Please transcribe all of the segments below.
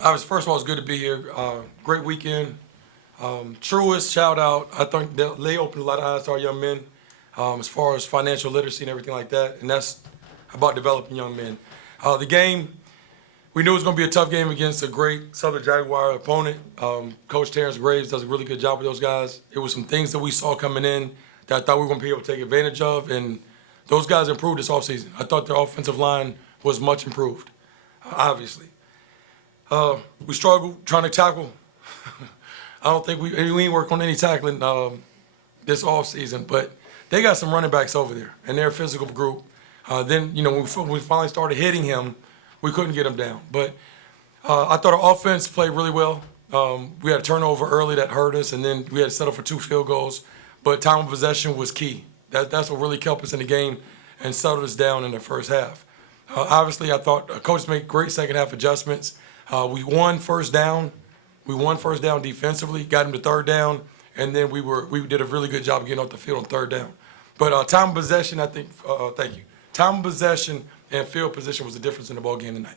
First of all, it's good to be here. Great weekend. Truest shout out. I think they opened a lot of eyes to our young men as far as financial literacy and everything like that, and that's about developing young men. The game, we knew it was going to be a tough game against a great Southern Jaguar opponent. Coach Terrence Graves does a really good job with those guys. It was some things that we saw coming in that I thought we were going to be able to take advantage of, and those guys improved this offseason. I thought their offensive line was much improved, obviously. We struggled trying to tackle. I don't think we ain't worked on any tackling this offseason, but they got some running backs over there, and they're a physical group. Then, when we finally started hitting him, we couldn't get him down. But I thought our offense played really well. We had a turnover early that hurt us, and then we had to settle for 2 field goals. But time of possession was key. That's what really kept us in the game and settled us down in the first half. Obviously, I thought coaches made great second half adjustments. We won first down. We won first down defensively, got him to third down, and then we did a really good job of getting off the field on third down. But time of possession, I think, thank you. Time of possession and field position was the difference in the ball game tonight.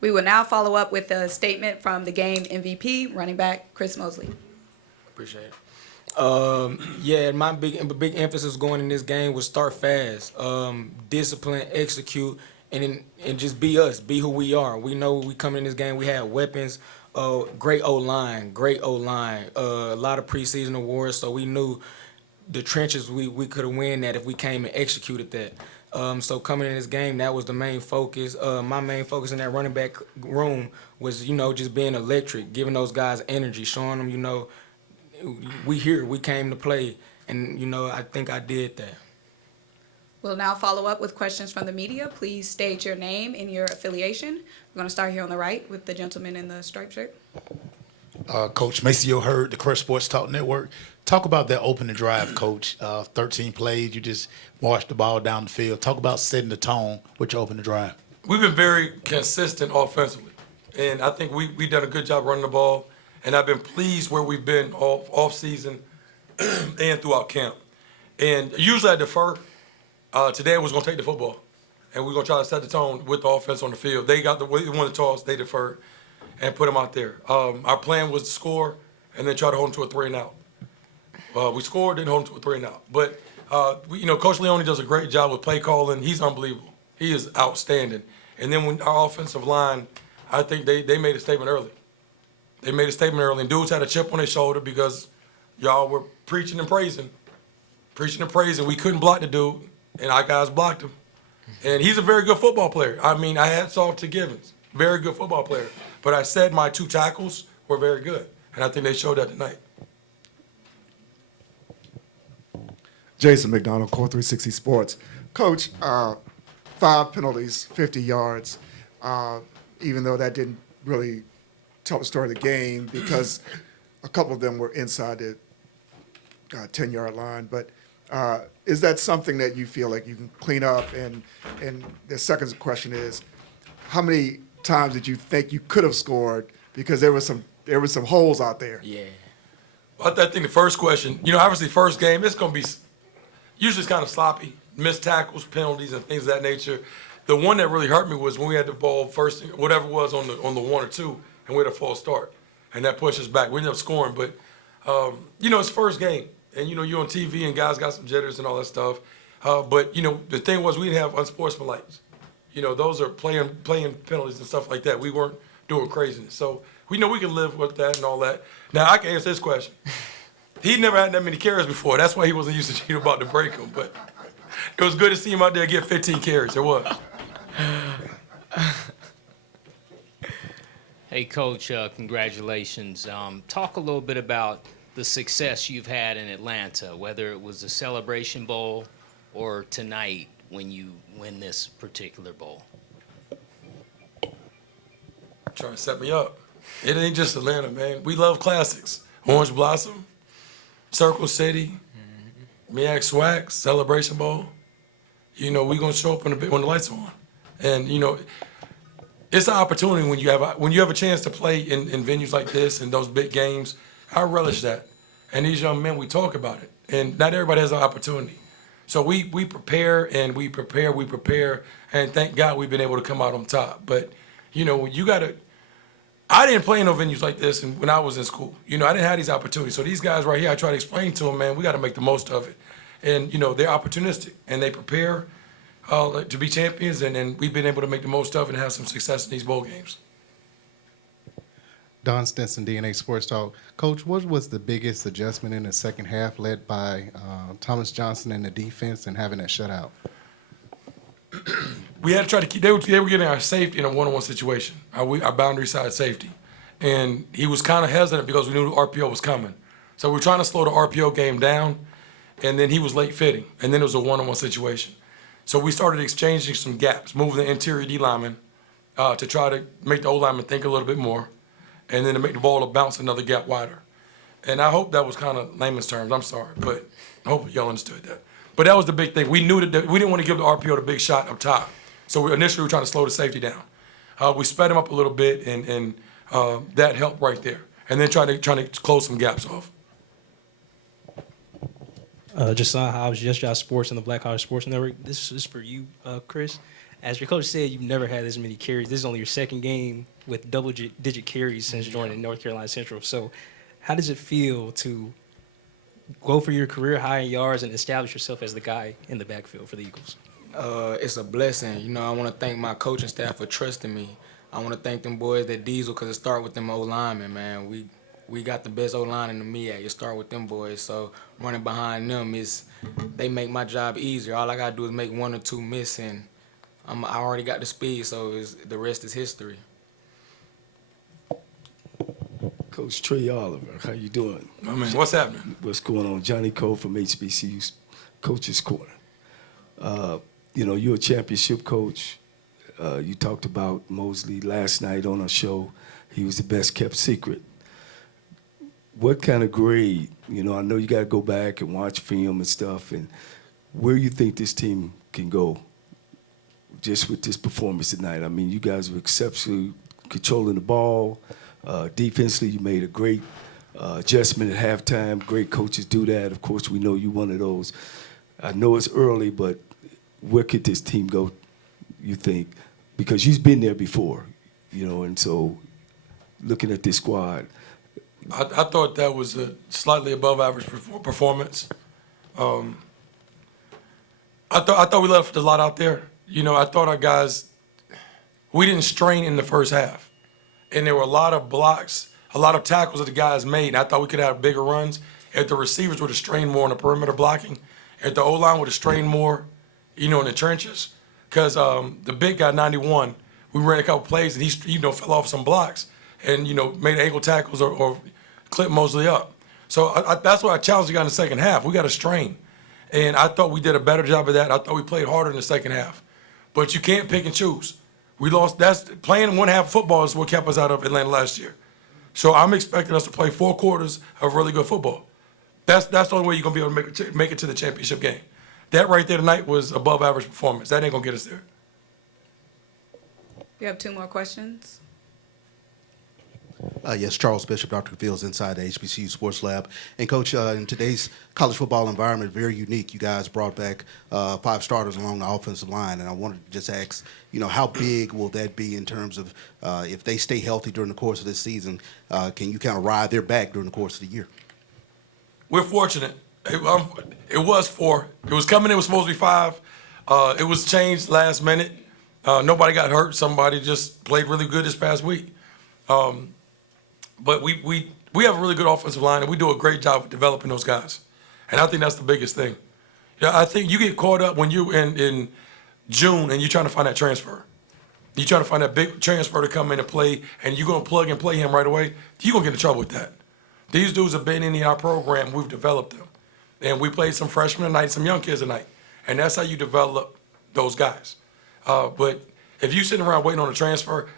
We will now follow up with a statement from the game MVP, running back Chris Mosley. Appreciate it. My big emphasis going in this game was start fast, discipline, execute, and just be us, be who we are. We know we come in this game, we have weapons, great O-line, a lot of preseason awards, so we knew the trenches we could have won that if we came and executed that. So coming in this game, that was the main focus. My main focus in that running back room was, just being electric, giving those guys energy, showing them, we here, we came to play, and, I think I did that. We'll now follow up with questions from the media. Please state your name and your affiliation. We're going to start here on the right with the gentleman in the striped shirt. Coach Maceo Hurd, the Crush Sports Talk Network. Talk about that opening drive, Coach. 13 plays, you just marched the ball down the field. Talk about setting the tone with your opening drive. We've been very consistent offensively, and I think we've done a good job running the ball, and I've been pleased where we've been off season and throughout camp. And usually I defer. Today I was going to take the football, and we're going to try to set the tone with the offense on the field. They won the toss, they deferred, and put them out there. Our plan was to score and then try to hold them to a 3-and-out. We scored, didn't hold them to a 3-and-out. But, Coach Leone does a great job with play calling. He's unbelievable. He is outstanding. And then when our offensive line, I think they made a statement early. They made a statement early, and dudes had a chip on their shoulder because y'all were preaching and praising. We couldn't block the dude, and our guys blocked him. And he's a very good football player. I hats off to Givens. Very good football player. But I said my 2 tackles were very good, and I think they showed that tonight. Jason McDonald, Core 360 Sports. Coach, 5 penalties, 50 yards, even though that didn't really tell the story of the game because a couple of them were inside the 10-yard line. But is that something that you feel like you can clean up? And the second question is, how many times did you think you could have scored because there were some holes out there? Yeah. I think the first question, obviously first game, it's going to be usually it's kind of sloppy, missed tackles, penalties, and things of that nature. The one that really hurt me was when we had the ball first, whatever it was on the 1 or 2, and we had a false start, and that pushed us back. We ended up scoring, but it's first game, and you're on TV and guys got some jitters and all that stuff. But the thing was we didn't have unsportsmanlike. Those are playing penalties and stuff like that. We weren't doing craziness, so we know we can live with that and all that. Now I can answer this question. He never had that many carries before. That's why he wasn't used to cheating about to break them. But it was good to see him out there get 15 carries. It was. Hey, Coach, congratulations. Talk a little bit about the success you've had in Atlanta, whether it was the Celebration Bowl or tonight when you win this particular bowl. Trying to set me up. It ain't just Atlanta, man. We love classics. Orange Blossom, Circle City, MEAC SWAC, Celebration Bowl. We're going to show up when the lights are on. And, it's an opportunity when you have a chance to play in venues like this and those big games. I relish that. And these young men, we talk about it. And not everybody has an opportunity. So we prepare and we prepare, and thank God we've been able to come out on top. But, you got to – I didn't play in no venues like this when I was in school. You know, I didn't have these opportunities. So these guys right here, I try to explain to them, man, we got to make the most of it. And, you know, they're opportunistic, and they prepare to be champions, and we've been able to make the most of it and have some success in these bowl games. Don Stinson, DNA Sports Talk. Coach, what was the biggest adjustment in the second half led by Thomas Johnson and the defense and having that shutout? We had to try to keep, they were getting our safety in a one-on-one situation, our boundary side safety. And he was kind of hesitant because we knew the RPO was coming. So we were trying to slow the RPO game down, and then he was late fitting, and then it was a one-on-one situation. So we started exchanging some gaps, moving the interior D lineman to try to make the O lineman think a little bit more, and then to make the ball bounce another gap wider. And I hope that was kind of layman's terms. I'm sorry, but I hope y'all understood that. But that was the big thing. We knew that we didn't want to give the RPO the big shot up top. So initially we were trying to slow the safety down. We sped him up a little bit, and that helped right there. And then trying to close some gaps off. Josiah Hobbs, Just Josh Sports and the Black College Sports Network. This is for you, Chris. As your coach said, you've never had this many carries. This is only your second game with double-digit carries since joining North Carolina Central. So how does it feel to go for your career high in yards and establish yourself as the guy in the backfield for the Eagles? It's a blessing. You know, I want to thank my coaching staff for trusting me. I want to thank them boys at Diesel because it started with them O-linemen, man. We got the best O-line in the MEAC. It start with them boys. So running behind them they make my job easier. All I got to do is make one or two miss, and I already got the speed, so the rest is history. Coach Trei Oliver, how you doing? I mean, what's happening? What's going on? Johnny Cole from HBCU's Coach's Corner. You know, you're a championship coach. You talked about Mosley last night on our show. He was the best kept secret. What kind of grade, you know, I know you got to go back and watch film and stuff, and where you think this team can go just with this performance tonight? I mean, you guys were exceptionally controlling the ball. Defensively, you made a great adjustment at halftime. Great coaches do that. Of course, we know you're one of those. I know it's early, but where could this team go, you think? Because you've been there before, you know, and so looking at this squad. I thought that was a slightly above average performance. I thought we left a lot out there. You know, I thought our guys, we didn't strain in the first half. And there were a lot of blocks, a lot of tackles that the guys made. And I thought we could have bigger runs if the receivers would have strained more on the perimeter blocking, if the O-line would have strained more, you know, in the trenches. Because the big guy, 91, we ran a couple plays and he, you know, fell off some blocks and, you know, made ankle tackles or clipped Mosley up. So that's why I challenged the guy in the second half. We got to strain. And I thought we did a better job of that. I thought we played harder in the second half. But you can't pick and choose. We lost. Playing one half football is what kept us out of Atlanta last year. So I'm expecting us to play 4 quarters of really good football. That's the only way you're gonna be able to make it to the championship game. That right there tonight was above average performance. That ain't gonna get us there. We have 2 more questions. Yes, Charles Bishop, Dr. Fields, inside the HBCU Sports Lab. And, Coach, in today's college football environment, very unique. You guys brought back 5 starters along the offensive line, and I wanted to just ask, you know, how big will that be in terms of if they stay healthy during the course of this season, can you kind of ride their back during the course of the year? We're fortunate. It was 4. It was coming. It was supposed to be 5. It was changed last minute. Nobody got hurt. Somebody just played really good this past week. But we have a really good offensive line, and we do a great job of developing those guys. And I think that's the biggest thing. Yeah, I think you get caught up when you're in June and you're trying to find that transfer. You're trying to find that big transfer to come in and play, and you're going to plug and play him right away. You're going to get in trouble with that. These dudes have been in our program. We've developed them. And we played some freshmen tonight, some young kids tonight. And that's how you develop those guys. But if you're sitting around waiting on a transfer,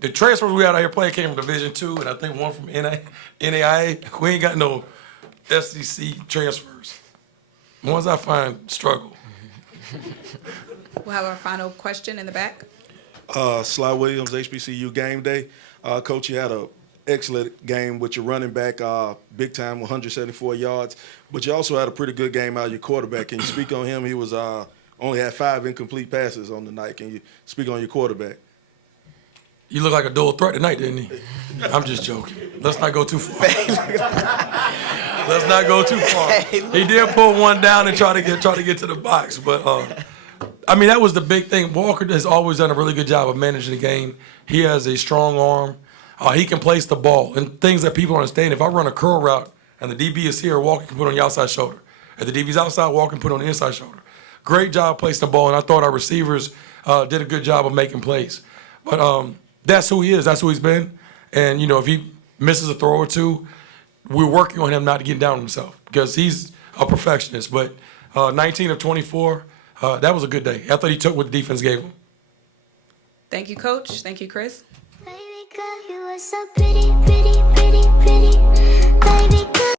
the transfers we had out here playing came from Division II, and I think one from NAIA. We ain't got no SEC transfers. The ones I find struggle. We'll have our final question in the back. Sly Williams, HBCU Game Day. Coach, you had an excellent game with your running back, big time, 174 yards. But you also had a pretty good game out of your quarterback. Can you speak on him? He was only had 5 incomplete passes on the night. Can you speak on your quarterback? You look like a dual threat tonight, didn't he? I'm just joking. Let's not go too far. Let's not go too far. He did pull one down and try to get to the box, but I mean that was the big thing. Walker has always done a really good job of managing the game. He has a strong arm. He can place the ball and things that people understand. If I run a curl route and the DB is here, Walker can put it on the outside shoulder. If the DB's outside, Walker can put it on the inside shoulder. Great job placing the ball, and I thought our receivers did a good job of making plays. But that's who he is. That's who he's been. And, if he misses a throw or two, we're working on him not to get down on himself because he's a perfectionist. But 19 of 24, that was a good day. I thought he took what the defense gave him. Thank you, Coach. Thank you, Chris. Baby girl, you are so pretty, pretty, pretty, pretty. Baby girl.